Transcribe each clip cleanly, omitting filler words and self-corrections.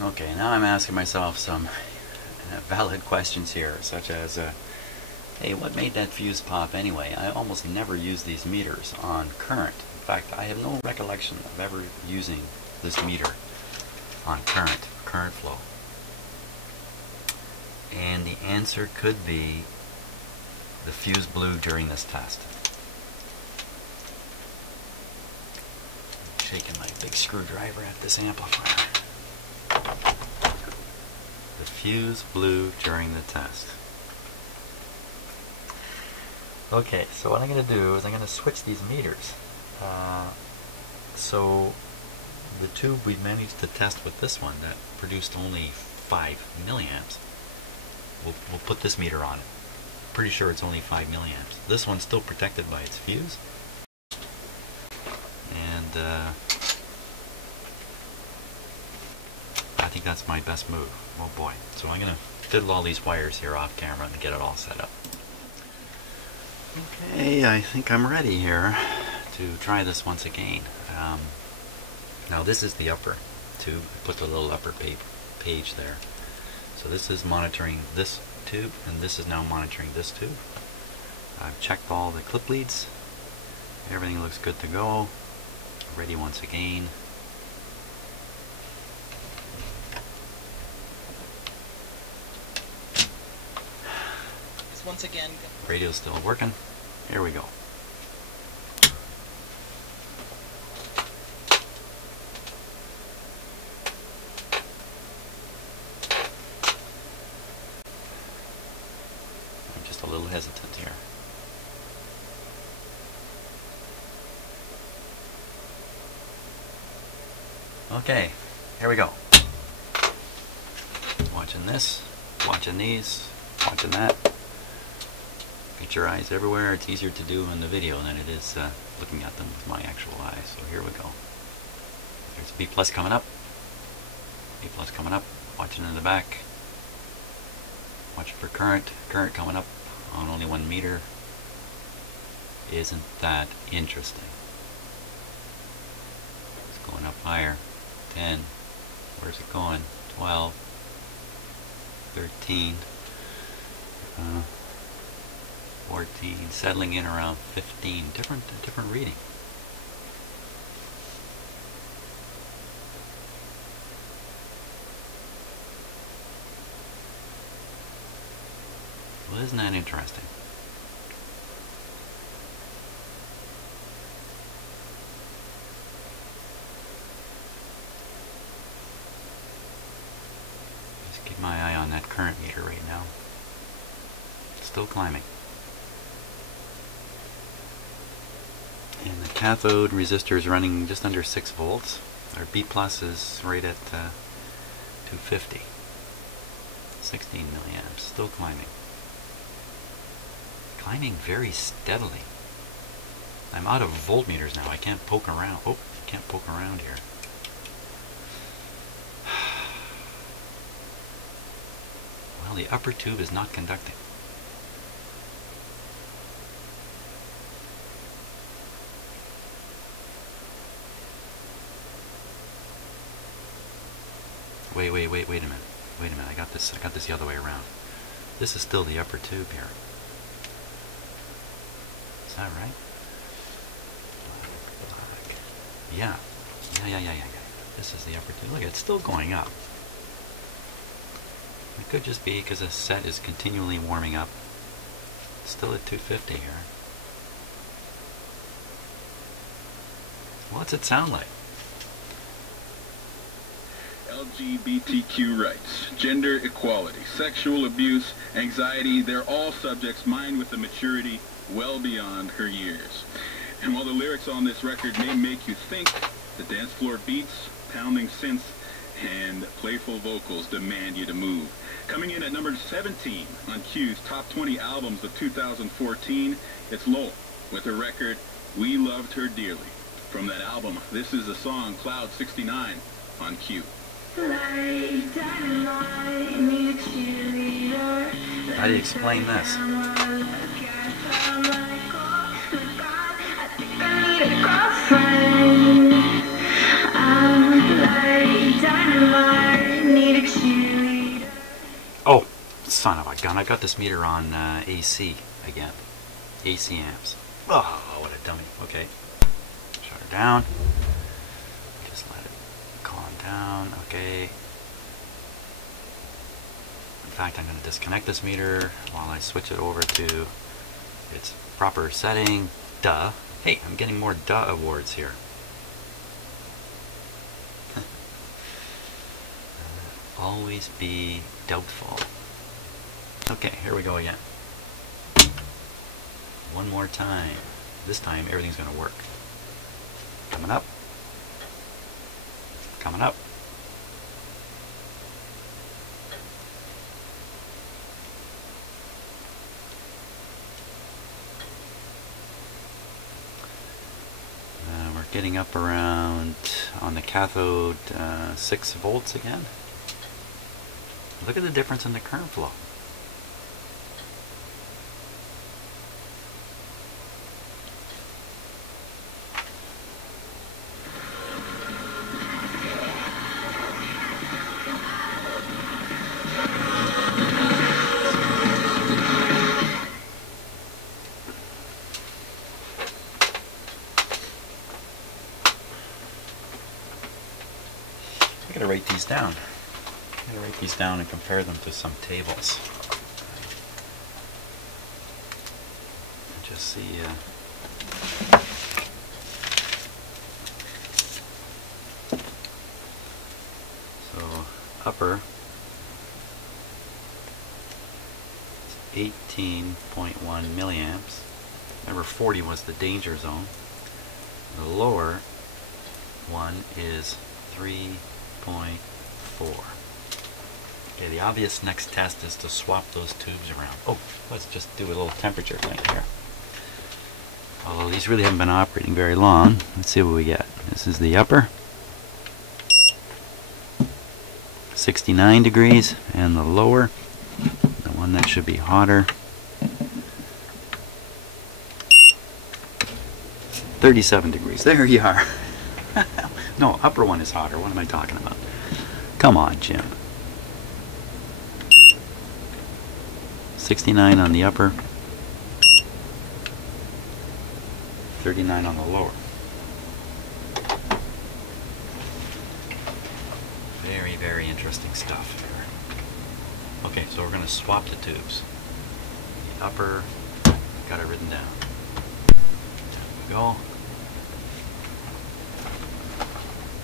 Okay, now I'm asking myself some valid questions here, such as, hey, what made that fuse pop anyway? I almost never use these meters on current. In fact, I have no recollection of ever using this meter on current flow. And the answer could be the fuse blew during this test. I'm shaking my big screwdriver at this amplifier. The fuse blew during the test. Okay, so what I'm going to do is I'm going to switch these meters. So the tube we managed to test with this one that produced only 5 milliamps, we'll put this meter on it. Pretty sure it's only 5 milliamps. This one's still protected by its fuse. And I think that's my best move. Oh boy. So I'm going to fiddle all these wires here off camera and get it all set up. Okay, I think I'm ready here to try this once again. Now this is the upper tube. I put the little upper page there. So this is monitoring this tube, and this is now monitoring this tube. I've checked all the clip leads. Everything looks good to go. Ready once again. Once again, radio's still working. Here we go. I'm just a little hesitant here. Okay, here we go. Watching this, watching these, watching that. Get your eyes everywhere. It's easier to do in the video than it is looking at them with my actual eyes. So here we go. There's B plus coming up. B plus coming up. Watching in the back. Watching for current. Current coming up on only 1 meter. Isn't that interesting? It's going up higher. 10. Where's it going? 12. 13. 14, settling in around 15, different reading. Well, isn't that interesting? Just keep my eye on that current meter right now. It's still climbing. And the cathode resistor is running just under 6 volts. Our B plus is right at 250. 16 milliamps, still climbing. Climbing very steadily. I'm out of voltmeters now. I can't poke around. Oh, I can't poke around here. Well, the upper tube is not conducting. Wait a minute. Wait a minute. I got this the other way around. This is still the upper tube here. Is that right? Yeah. This is the upper tube. Look, it's still going up. It could just be because the set is continually warming up. It's still at 250 here. What's it sound like? LGBTQ rights, gender equality, sexual abuse, anxiety, they're all subjects mined with a maturity well beyond her years. And while the lyrics on this record may make you think, the dance floor beats, pounding synths, and playful vocals demand you to move. Coming in at number 17 on Q's Top 20 Albums of 2014, it's Lowell with her record, We Loved Her Dearly. From that album, this is the song Cloud 69 on Q. How do you explain this? Son of a gun, I got this meter on AC again. AC amps. Oh, what a dummy. Okay. Shut her down. Just let it calm down. Okay. In fact, I'm going to disconnect this meter while I switch it over to its proper setting. Duh. Hey, I'm getting more duh awards here. Always be doubtful. Okay, here we go again. One more time. This time everything's going to work. Coming up. Coming up. We're getting up around, on the cathode, 6 volts again. Look at the difference in the current flow. I gotta write these down. I'm going to write these down and compare them to some tables. And just see. So upper is 18.1 milliamps. Remember, 40 was the danger zone. The lower one is 3.4. Okay, the obvious next test is to swap those tubes around. Oh, let's just do a little temperature thing here. Although these really haven't been operating very long, let's see what we get. This is the upper, 69 degrees, and the lower, the one that should be hotter, 37 degrees. There you are. No, upper one is hotter. What am I talking about? Come on, Jim. 69 on the upper, 39 on the lower. Very, very interesting stuff here. Okay, so we're going to swap the tubes. The upper, got it written down. There we go.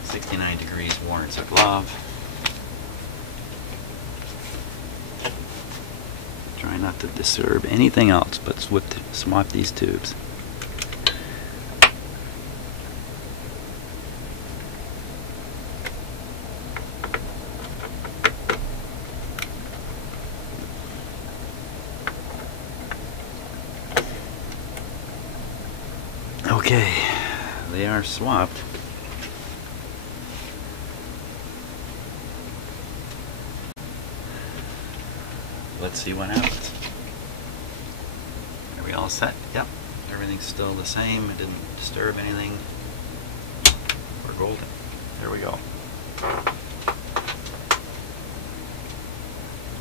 69 degrees warrants a glove. Try not to disturb anything else, but swap these tubes. Okay, they are swapped. Let's see what happens. Are we all set? Yep. Everything's still the same. It didn't disturb anything. We're golden. There we go.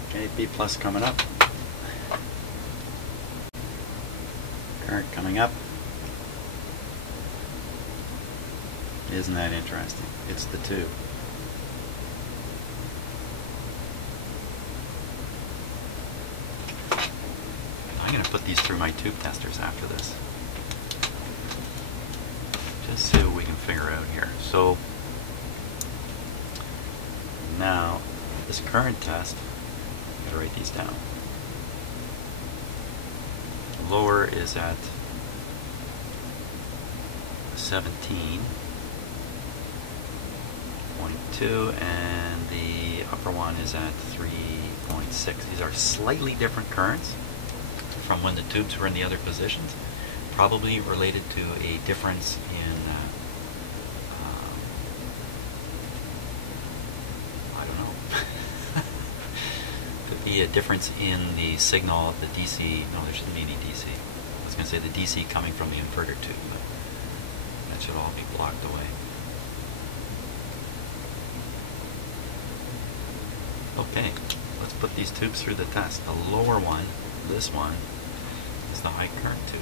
Okay, B plus coming up. Current coming up. Isn't that interesting? It's the tube. I'm going to put these through my tube testers after this. Just see what we can figure out here. So now this current test, I'm going to write these down. The lower is at 17.2 and the upper one is at 3.6. These are slightly different currents from when the tubes were in the other positions, probably related to a difference in I don't know. Could be a difference in the signal of the DC. No, there shouldn't be any DC. I was going to say the DC coming from the inverter tube, but that should all be blocked away. Okay, let's put these tubes through the test. The lower one, this one, is the high current tube.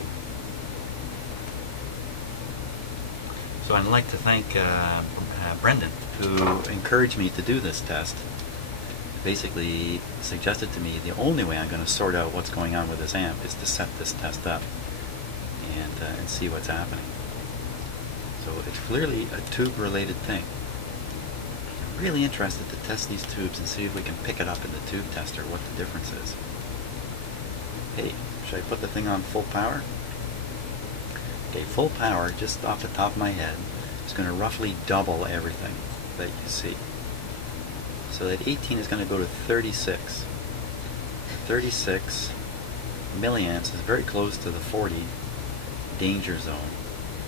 So I'd like to thank Brendan, who encouraged me to do this test. Basically suggested to me the only way I'm going to sort out what's going on with this amp is to set this test up and see what's happening. So it's clearly a tube related thing. I'm really interested to test these tubes and see if we can pick it up in the tube tester, what the difference is. Hey, should I put the thing on full power? Okay, full power, just off the top of my head, is going to roughly double everything that you see. So that 18 is going to go to 36. 36 milliamps is very close to the 40 danger zone.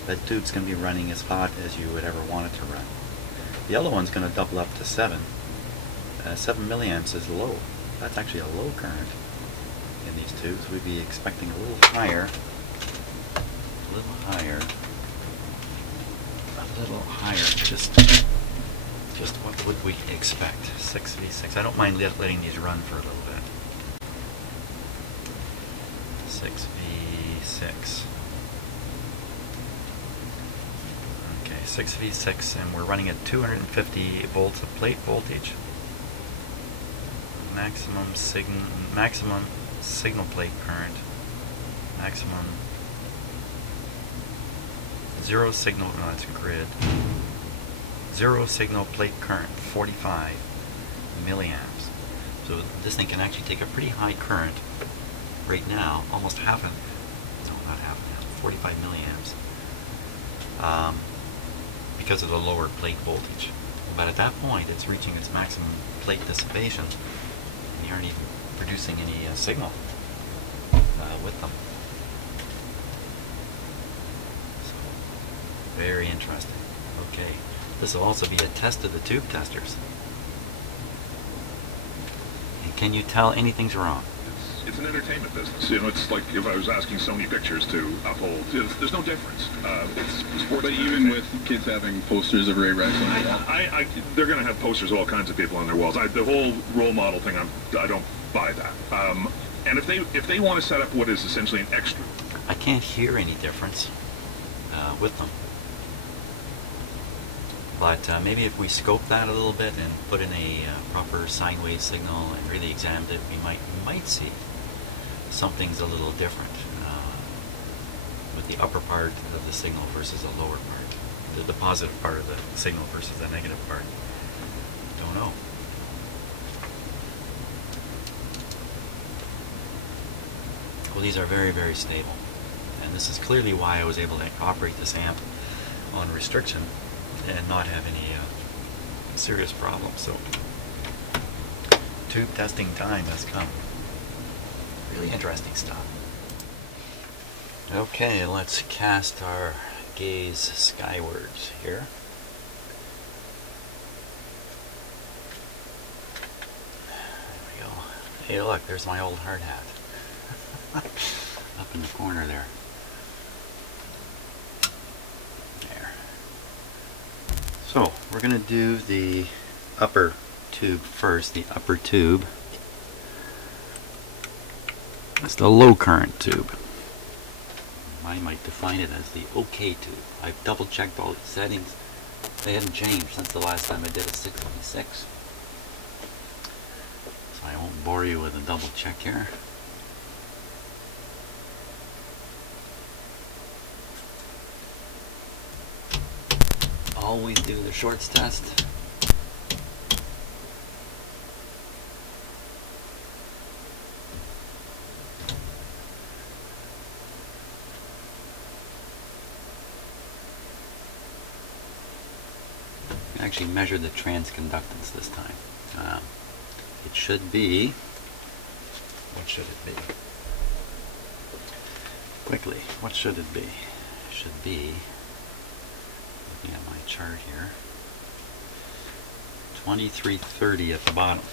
That tube's going to be running as hot as you would ever want it to run. The other one's going to double up to 7. 7 milliamps is low. That's actually a low current in these tubes. We'd be expecting a little higher. A little higher. A little higher. Just what would we expect? 6v6. I don't mind letting these run for a little bit. 6v6. Okay, 6v6, and we're running at 250 volts of plate voltage. Maximum signal plate current. Maximum zero signal. No, that's a grid. Zero signal plate current, 45 milliamps. So this thing can actually take a pretty high current right now, almost half an, no, not half an amp, 45 milliamps, because of the lower plate voltage. But at that point, it's reaching its maximum plate dissipation, and you aren't even producing any signal with them. So, very interesting. Okay. This will also be a test of the tube testers. And can you tell anything's wrong? It's an entertainment business. You know, it's like if I was asking Sony Pictures to uphold. There's no difference. It's sports. But even with kids having posters of Ray Rice on the wall, they're going to have posters of all kinds of people on their walls. The whole role model thing, I don't buy that. And if they want to set up what is essentially an extra, I can't hear any difference with them. But maybe if we scope that a little bit and put in a proper sine wave signal and really examined it, we might see something's a little different with the upper part of the signal versus the lower part, the positive part of the signal versus the negative part. Don't know. Well, these are very, very stable, and this is clearly why I was able to operate this amp on restriction and not have any serious problems. So, tube testing time has come. Really interesting stuff. Okay, let's cast our gaze skywards here. There we go. Hey, look, there's my old hard hat. Up in the corner there. So, we're going to do the upper tube first, the upper tube. That's the low current tube. I might define it as the OK tube. I've double checked all the settings. They haven't changed since the last time I did a 6v6. So I won't bore you with a double check here. Always do the shorts test. Actually measure the transconductance this time. It should be, what should it be? Quickly, what should it be? It should be, looking at my chart here, 2330 at the bottom.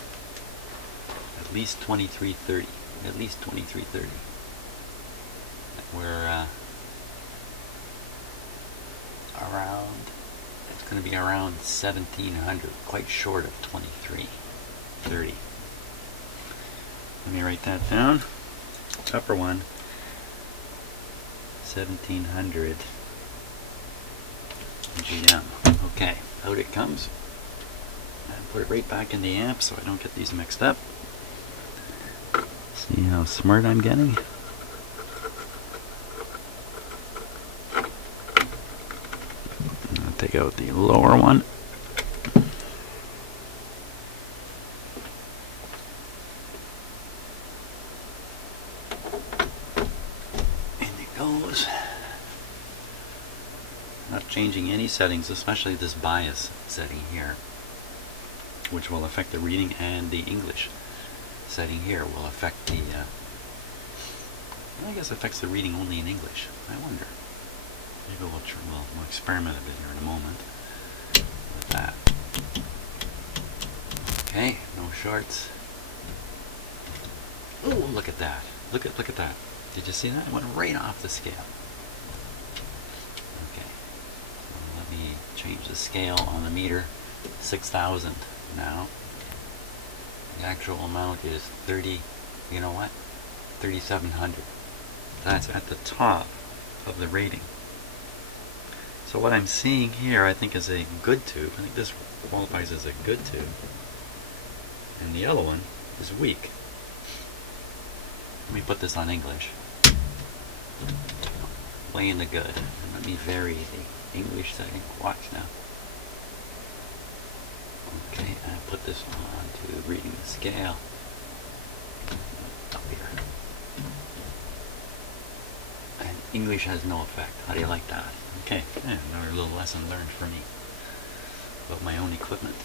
At least 2330. At least 2330. We're around, it's going to be around 1700, quite short of 2330. Let me write that down. Upper one, 1700 GM. Okay, out it comes. And put it right back in the amp so I don't get these mixed up. See how smart I'm getting? I'll take out the lower one. Not changing any settings, especially this bias setting here, which will affect the reading, and the English setting here will affect the, I guess affects the reading only in English. I wonder. Maybe we'll experiment a bit here in a moment with that. Okay, no shorts. Oh, look at that. Look at that. Did you see that? It went right off the scale. Change the scale on the meter, 6,000 now. The actual amount is 3,700. That's at the top of the rating. So what I'm seeing here, I think, is a good tube. I think this qualifies as a good tube. And the other one is weak. Let me put this on English. Way in the good. And let me vary the English setting. Watch now. Okay, I put this on to reading the scale. Up here. And English has no effect. How do you like that? Okay, yeah, another little lesson learned for me about my own equipment.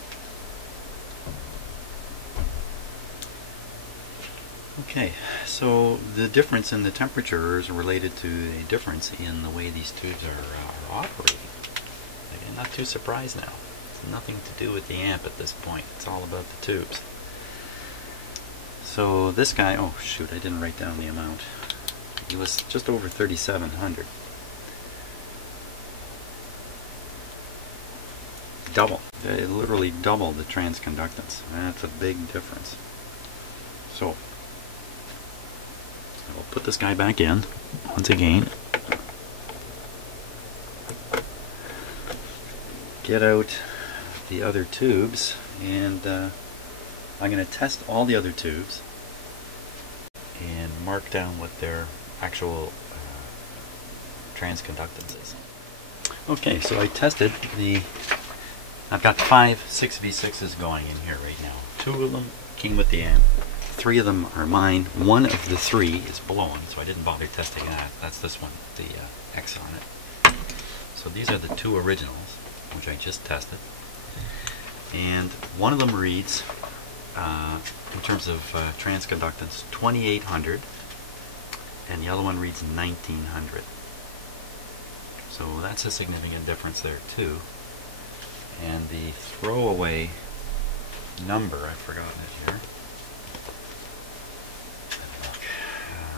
Okay, so the difference in the temperature is related to a difference in the way these tubes are operating. Again, not too surprised now. It's nothing to do with the amp at this point. It's all about the tubes. So this guy, oh shoot, I didn't write down the amount. He was just over 3,700. Double. They literally double the transconductance. That's a big difference. So I'll put this guy back in once again. Get out the other tubes, and I'm going to test all the other tubes and mark down what their actual transconductance is. Okay, so I tested I've got 5 6v6s going in here right now. 2 of them came with the amp. 3 of them are mine. 1 of the 3 is blown, so I didn't bother testing that. That's this one, the X on it. So these are the 2 originals, which I just tested. And one of them reads, in terms of transconductance, 2800, and the other one reads 1900. So that's a significant difference there too. And the throwaway number, I've forgotten it here.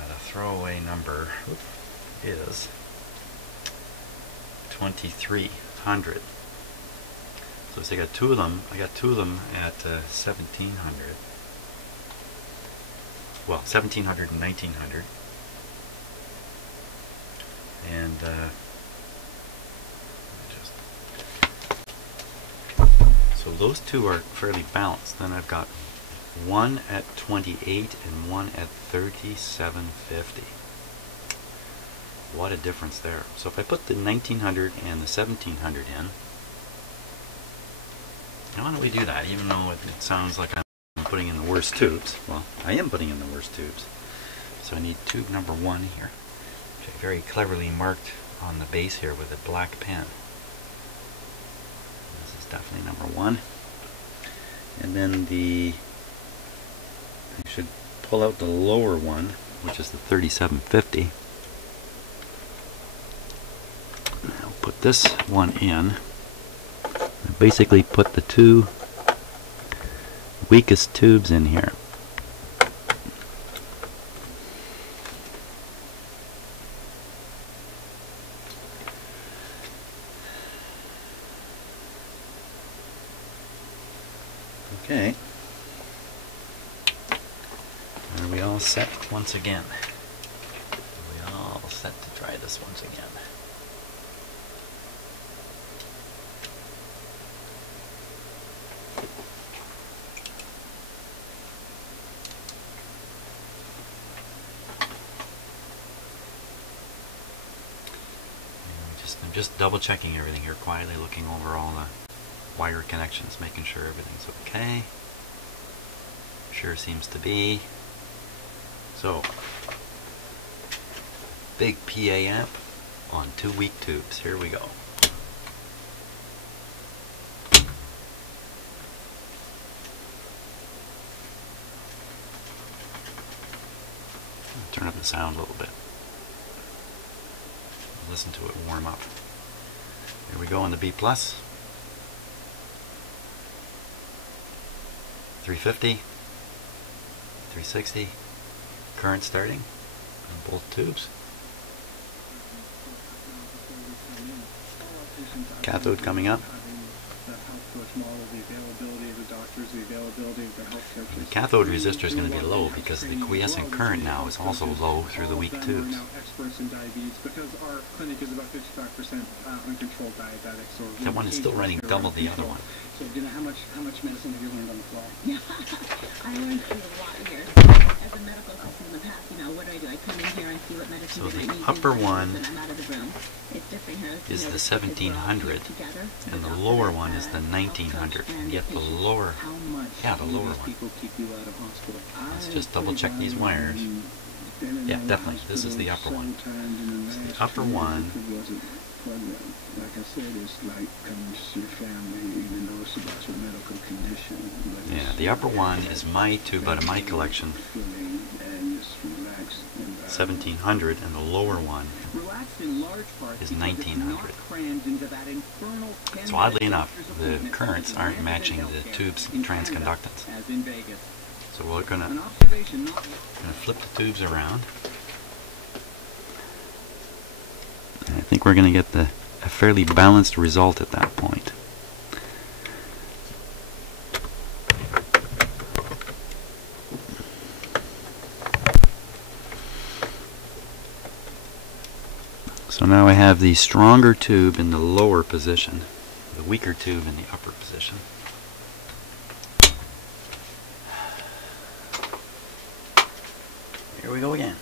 The throwaway number is 2300. So I got 2 of them. I got 2 of them at 1700. Well, 1700 and 1900. And so those 2 are fairly balanced. Then I've got 1 at 28 and 1 at 3750. What a difference there. So if I put the 1900 and the 1700 in, now why don't we do that, even though it sounds like I'm putting in the worst tubes. Well, I am putting in the worst tubes. So I need tube number 1 here, which I very cleverly marked on the base here with a black pen. This is definitely number 1. And then I should pull out the lower one, which is the 3750. I'll put this one in. I basically put the 2 weakest tubes in here. Okay. Are we all set once again? Are we all set to try this once again? I'm just double checking everything here, quietly looking over all the wire connections, making sure everything's okay. Sure seems to be. So, big PA amp on 2 weak tubes. Here we go. Turn up the sound a little bit. Listen to it warm up. Here we go on the B+. 350. 360. Current starting on both tubes. Cathode coming up. The cathode resistor is going to be low because the quiescent current now is also low through the weak tubes. That one is still running double the other one. So, Dina, how much medicine have you learned on the fly? Yeah, I learned a lot here. As a medical assistant in the past, what do? I come in here and see what medicine So they the need, upper one and I'm out of the room. It's different here. is the 1700, and the lower one is the 1900, and yet the lower, the lower one. Let's just double check these wires. Yeah, definitely, this is the upper one. So the upper one, like I said, it's like coming to see family, even though it's about your medical condition. yeah, the upper one is my tube out of my collection, 1700, and the lower one is 1900. So oddly enough, the currents aren't matching the tube's transconductance. So we're gonna flip the tubes around. And I think we're gonna get a fairly balanced result at that point. So now I have the stronger tube in the lower position, the weaker tube in the upper position. Here we go again.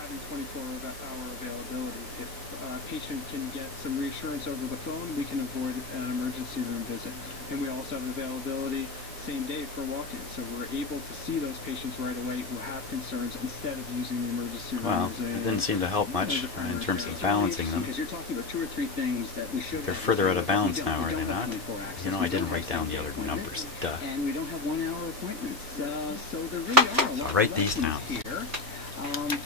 Having 24-hour availability. If a patient can get some reassurance over the phone, we can avoid an emergency room visit. And we also have availability same day for walk-in, so we're able to see those patients right away who have concerns instead of using the emergency room. Well, it didn't seem to help much in terms of balancing them. Because you're talking about 2 or 3 things that we should. They're further out of balance now, are they not? I didn't write down the other numbers. Duh. And we don't have 1-hour appointments, so there really are a lot I'll write these down. Here.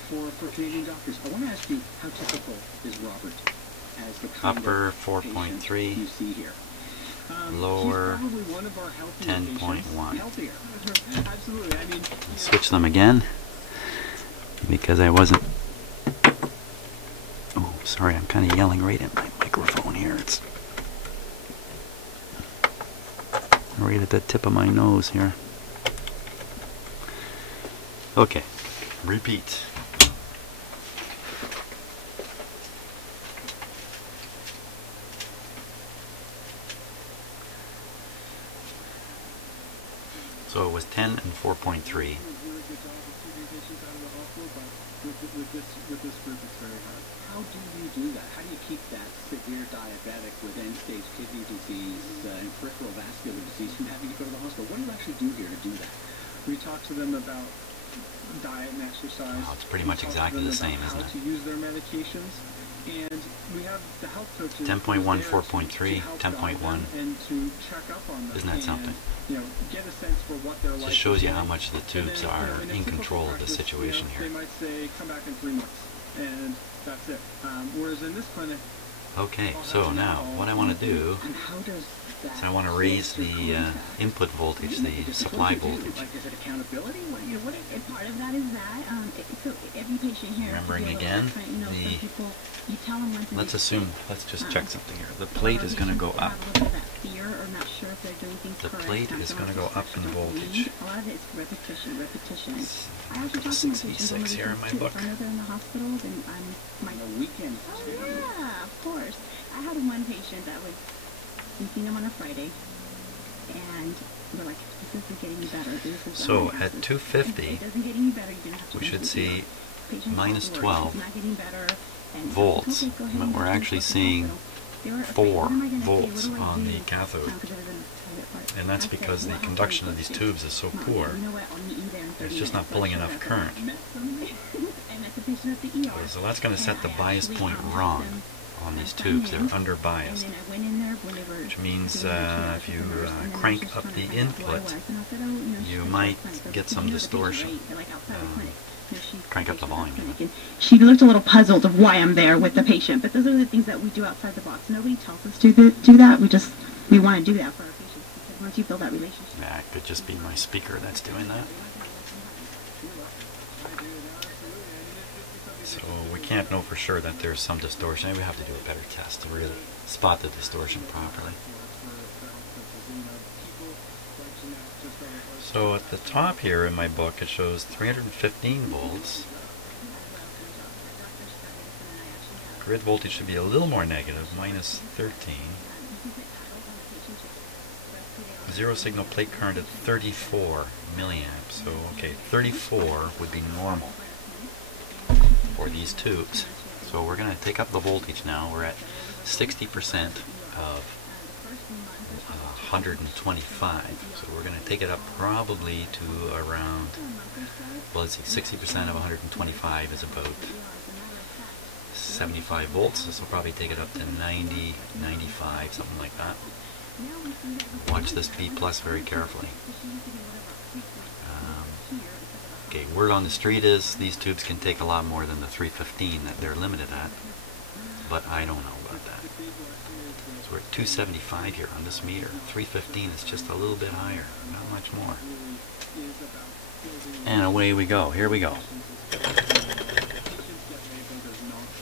For Canadian doctors, I want to ask you, how typical is Robert as the kind upper of 4.3, you see here? lower he's probably one of our 10.1. Healthier. Absolutely. I mean, Switch them again because I wasn't. Oh, sorry, I'm kind of yelling right at my microphone here. It's right at the tip of my nose here. Okay, repeat. So it was 10 and 4.3. with this group, it's very hard. How do you do that? How do you keep that severe diabetic with end-stage kidney disease and peripheral vascular disease from having to go to the hospital? What do you actually do here to do that? We talk to them about diet and exercise. Well, it's pretty much exactly the same, isn't it? How to use their medications. And we have the health coaches 10.1, 4.3, 10.1. And to check up on them. Isn't that something? Get a sense for what they're like. Just shows you how much the tubes are in control of the situation They here. might say, come back in 3 months, and that's it. Whereas in this clinic, Okay, so now what I want to do is I want to raise the input voltage, the supply voltage. Like, is it accountability? part of that is that. So every patient here. Remembering again, some people, you tell them once let's assume, let's just check something here. The plate is going to go up. Fear or not sure if they're doing things The correct. plate is going to go up in voltage. A lot of it is repetition. I Put a 686 here in my book. If I know they're in the hospital, then my weekend. Oh yeah, of course. I had one patient that was, we seen him on a Friday, and we're like, this isn't getting any better. So at 250, it doesn't get any better. You're gonna have to we should see Patient's minus not 12 not getting better. And volts. okay, go ahead But and we're go to actually the seeing hospital. They were afraid, 4 what am I gonna say? volts What do I on do? the cathode. Because it was in the private part. And that's I said, because the well, how conduction can of we these do? tubes is so Mom, poor. You know what? I'll meet you there in 30 It's just not minutes. pulling So I enough showed up current. and met somebody. I met the patient at the ER. So that's going to set the And I bias actually, point met wrong them on these and tubes. signed They're in. under biased. And then I went in there when they were Which means doing the triage if you with the nurse, and then I crank was just up trying to the find out who I input, was. And I said, oh, she's you in the might clinic. They're get like, some "You know the patient, distortion. right?" They're like, outside of the clinic. She's Crank up the volume. And she looked a little puzzled of why I'm there with the patient, but those are the things that we do outside the box. Nobody tells us to do that. We want to do that for our patients because once you build that relationship. Yeah, it could just be my speaker that's doing that. So we can't know for sure that there's some distortion. Maybe we have to do a better test to really spot the distortion properly. So at the top here in my book it shows 315 volts. Grid voltage should be a little more negative, minus 13. Zero signal plate current at 34 milliamps. So okay, 34 would be normal for these tubes. So we're going to take up the voltage now. We're at 60% of 125. So we're going to take it up probably to around, well, let's see, 60% of 125 is about 75 volts. This will probably take it up to 90, 95, something like that. Watch this B plus very carefully. Okay, word on the street is these tubes can take a lot more than the 315 that they're limited at, but I don't know about that. So we're at 275 here on this meter. 315 is just a little bit higher, not much more. And away we go. Here we go.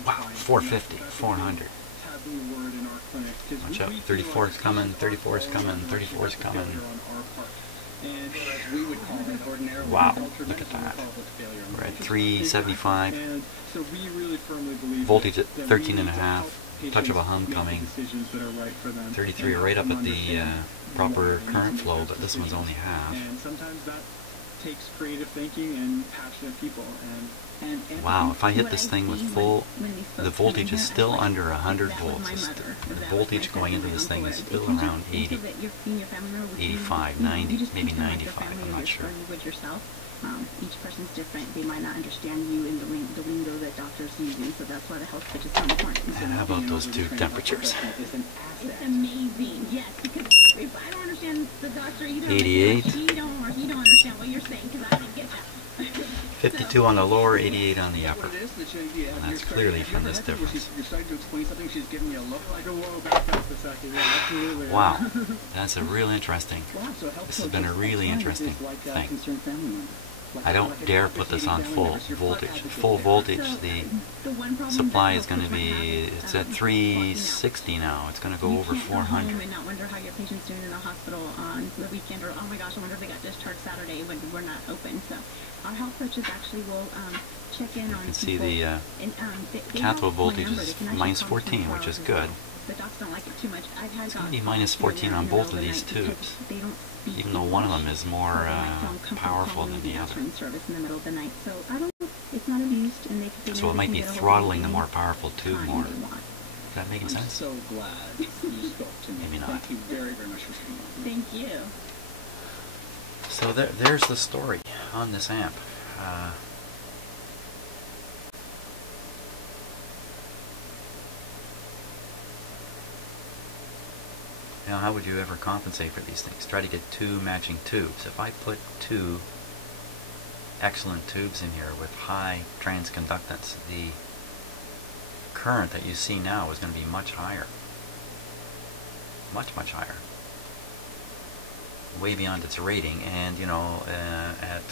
Wow, 450, 400. Watch out, 34 is coming, 34 is coming, 34 is coming. Wow, look at that. We're at 375. Voltage at 13.5. Touch of a hum coming. 33 right up at the proper current flow, but this one's only half. And sometimes that takes creative thinking and passionate people. Wow, if I hit this thing with full, the voltage is still under 100 volts. The voltage going into this thing is still around 80, 85, 90, maybe 95, I'm not sure. Each person's different. They might not understand you in the lingo that doctors using, so that's why the health pitch is so important. And how about those two temperatures? It's amazing, yes, because if I don't understand the doctor, you don't 88. understand, you don't understand what you're saying, because I didn't get that. 52 on the lower, 88 on the upper. And that's clearly from this difference. Wow, that's a real interesting, this has been a really interesting thing. I don't dare put this on full voltage. Full voltage, the supply is going to be, it's at 360 now. It's going to go over 400. And not wonder how your patient's doing in the hospital on the weekend, or oh my gosh, I wonder if they got discharged Saturday when we're not open. So our health coaches actually will check in on. You can see the cathode voltage is minus 14, which is good. The docs don't like it too much. I've had It's going to be minus 14 on both of these tubes, even though one of them is more powerful than the other. So it might be throttling the more powerful tube more. Is that making sense? So glad you spoke to me. Maybe not. Thank you very, very much for coming on. Thank you. So there's the story on this amp. Now, how would you ever compensate for these things? Try to get two matching tubes. If I put two excellent tubes in here with high transconductance, the current that you see now is going to be much higher. Much, much higher. Way beyond its rating, and you know, at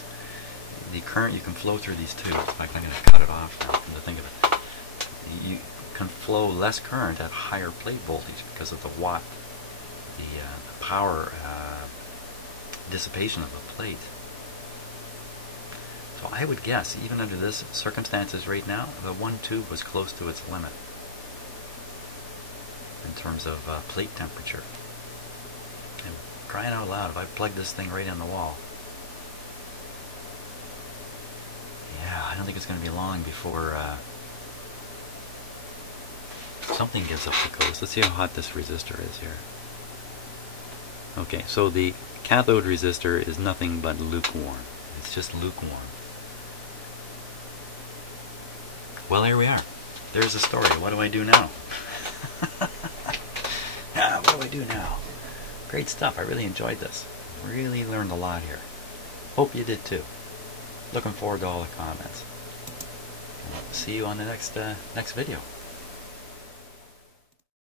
the current you can flow through these tubes. In fact, I'm going to cut it off now, come to think of it. You can flow less current at higher plate voltage because of the watt, the power dissipation of the plate. So I would guess, even under this circumstances right now, the one tube was close to its limit in terms of plate temperature. And crying out loud, if I plug this thing right in the wall, yeah, I don't think it's going to be long before something gives up the ghost. Let's see how hot this resistor is here. Okay, so the cathode resistor is nothing but lukewarm. It's just lukewarm. Well, here we are. There's the story. What do I do now? What do I do now? Great stuff. I really enjoyed this. Really learned a lot here. Hope you did too. Looking forward to all the comments. And see you on the next video.